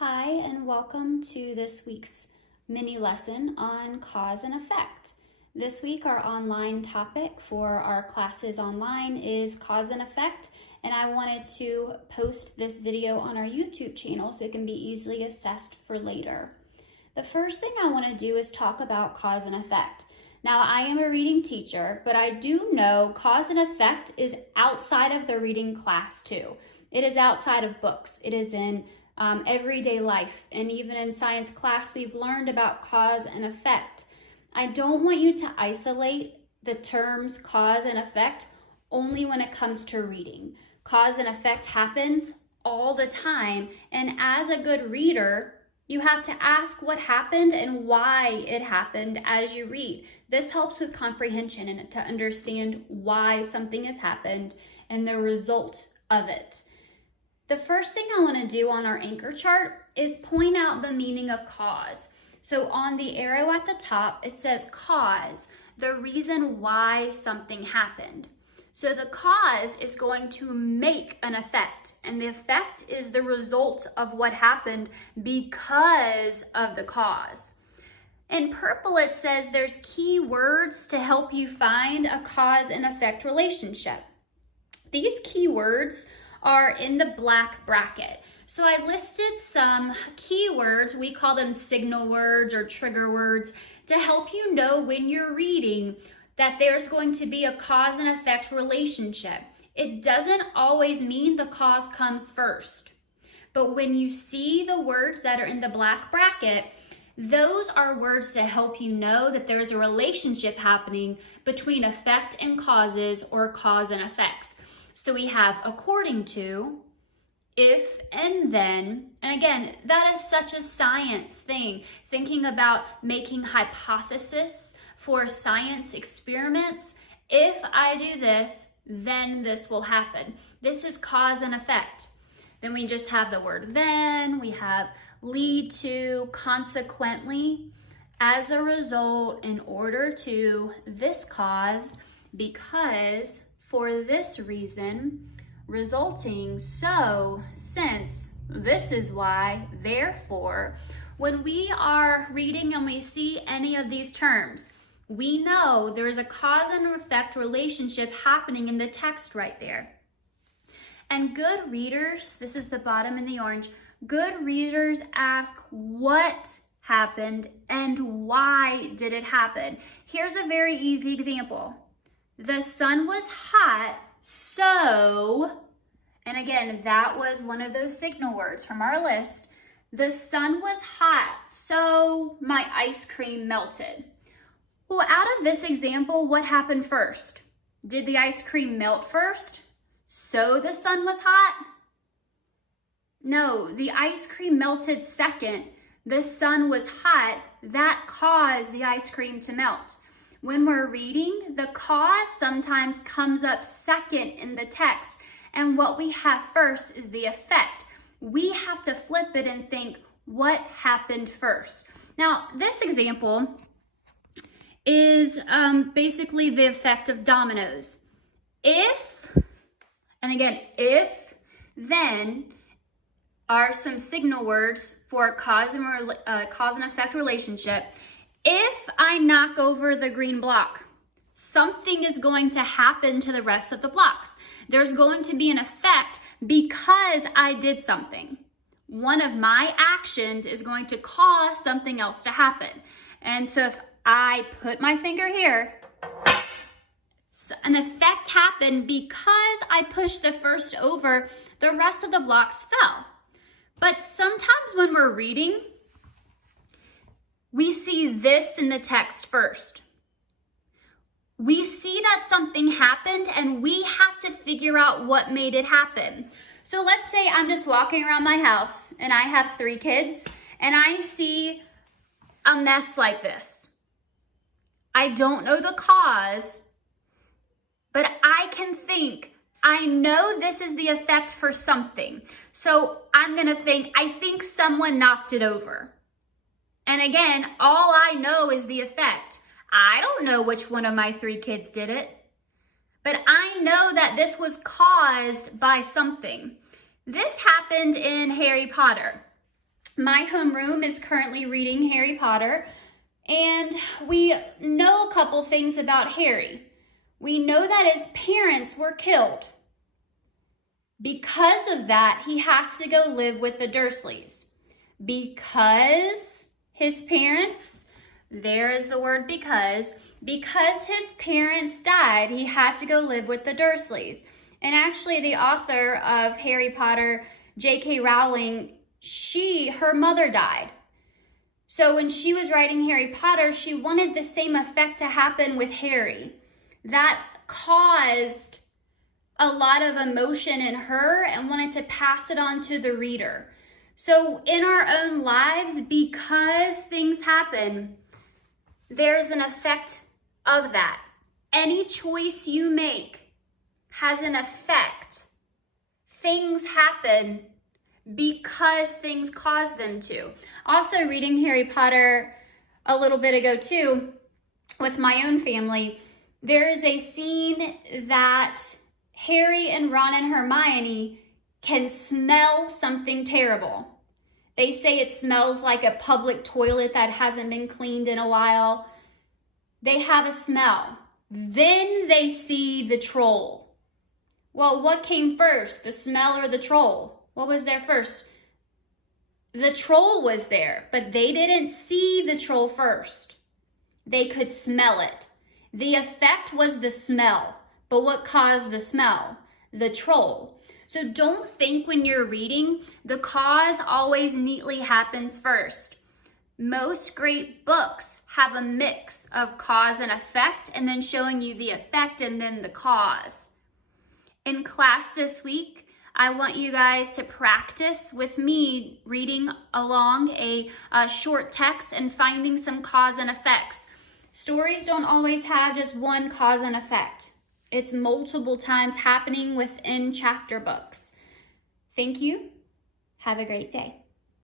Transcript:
Hi, and welcome to this week's mini lesson on cause and effect. This week, our online topic for our classes online is cause and effect, and I wanted to post this video on our YouTube channel so it can be easily assessed for later. The first thing I want to do is talk about cause and effect. Now, I am a reading teacher, but I do know cause and effect is outside of the reading class too. It is outside of books. It is in everyday life, and even in science class, we've learned about cause and effect. I don't want you to isolate the terms cause and effect only when it comes to reading. Cause and effect happens all the time, and as a good reader, you have to ask what happened and why it happened as you read. This helps with comprehension and to understand why something has happened and the result of it. The first thing I want to do on our anchor chart is point out the meaning of cause. So on the arrow at the top, it says cause, the reason why something happened. So the cause is going to make an effect, and the effect is the result of what happened because of the cause. In purple, it says there's key words to help you find a cause and effect relationship. These key words are in the black bracket. So I listed some keywords, we call them signal words or trigger words, to help you know when you're reading that there's going to be a cause and effect relationship. It doesn't always mean the cause comes first, but when you see the words that are in the black bracket, those are words to help you know that there's a relationship happening between effect and causes, or cause and effects. So we have according to, if, and then. And again, that is such a science thing. Thinking about making hypothesis for science experiments. If I do this, then this will happen. This is cause and effect. Then we just have the word then. We have lead to, consequently, as a result, in order to, this caused, because, for this reason, resulting, so, since, this is why, therefore. When we are reading and we see any of these terms, we know there is a cause and effect relationship happening in the text right there. And good readers, this is the bottom in the orange, good readers ask what happened and why did it happen. Here's a very easy example. The sun was hot, so, and again, that was one of those signal words from our list. The sun was hot, so my ice cream melted. Well, out of this example, what happened first? Did the ice cream melt first, so the sun was hot? No, the ice cream melted second. The sun was hot. That caused the ice cream to melt. When we're reading, the cause sometimes comes up second in the text, and what we have first is the effect. We have to flip it and think, what happened first? Now, this example is basically the effect of dominoes. If, and again, if, then, are some signal words for cause and effect relationship. If I knock over the green block, something is going to happen to the rest of the blocks. There's going to be an effect because I did something. One of my actions is going to cause something else to happen. And so if I put my finger here, an effect happened because I pushed the first over, the rest of the blocks fell. But sometimes when we're reading, we see this in the text first. We see that something happened and we have to figure out what made it happen. So let's say I'm just walking around my house and I have 3 kids and I see a mess like this. I don't know the cause, but I can think, I know this is the effect for something. So I'm gonna think, I think someone knocked it over. And again, all I know is the effect. I don't know which one of my 3 kids did it, but I know that this was caused by something. This happened in Harry Potter. My homeroom is currently reading Harry Potter, and we know a couple things about Harry. We know that his parents were killed. Because of that, he has to go live with the Dursleys. Because his parents, there is the word because his parents died, he had to go live with the Dursleys. And actually, the author of Harry Potter, J.K. Rowling, her mother died. So when she was writing Harry Potter, she wanted the same effect to happen with Harry. That caused a lot of emotion in her and wanted to pass it on to the reader. So in our own lives, because things happen, there's an effect of that. Any choice you make has an effect. Things happen because things cause them to. Also, reading Harry Potter a little bit ago too, with my own family, there is a scene that Harry and Ron and Hermione can smell something terrible. They say it smells like a public toilet that hasn't been cleaned in a while. They have a smell. Then they see the troll. Well, what came first, the smell or the troll? What was there first? The troll was there, but they didn't see the troll first. They could smell it. The effect was the smell, but what caused the smell? The troll. So don't think when you're reading, the cause always neatly happens first. Most great books have a mix of cause and effect, and then showing you the effect and then the cause. In class this week, I want you guys to practice with me reading along a short text and finding some cause and effects. Stories don't always have just one cause and effect. It's multiple times happening within chapter books. Thank you. Have a great day.